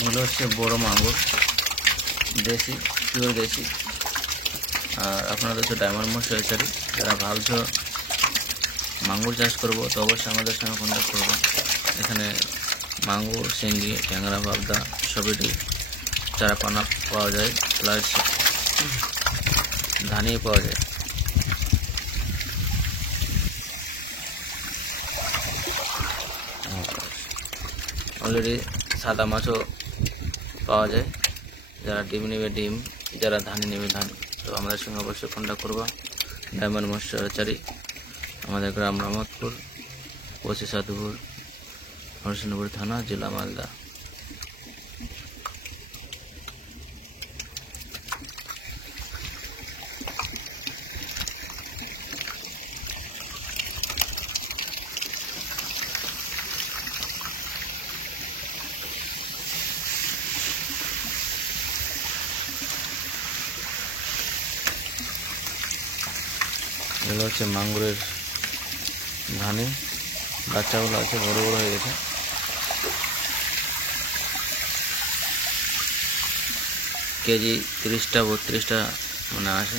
এগুলো হচ্ছে বড় মাগুর, দেশি, পিওর দেশি। আর আপনাদের হচ্ছে ডায়মন্ড মশারি। যারা ভাবছো মাগুর চাষ করবো তো অবশ্যই আমাদের সঙ্গে কন্ট্যাক্ট করবো। এখানে মাগুর, শিঙ্গি, ট্যাংরা, পাবদা সবই চারা পানা পাওয়া যায়, প্লাস ধানিও পাওয়া যায়। অলরেডি সাদা মাছও পাওয়া যায়। যারা ডিম নেবে ডিম, যারা ধানি নেবে ধানি। তো আমাদের সঙ্গে অবশ্যই কন্ট্যাক্ট করবা। ডায়মন্ড মশারি, আমাদের গ্রাম রহমতপুর, পশ্চিম সাধুপুর, হরিশচন্দ্রপুর থানা, জেলা মালদা। এগুলো হচ্ছে মাগুরের ধানি, বাচ্চাগুলো আছে, বড় বড় হয়ে গেছে। কেজি 30টা 32টা মানে আসে।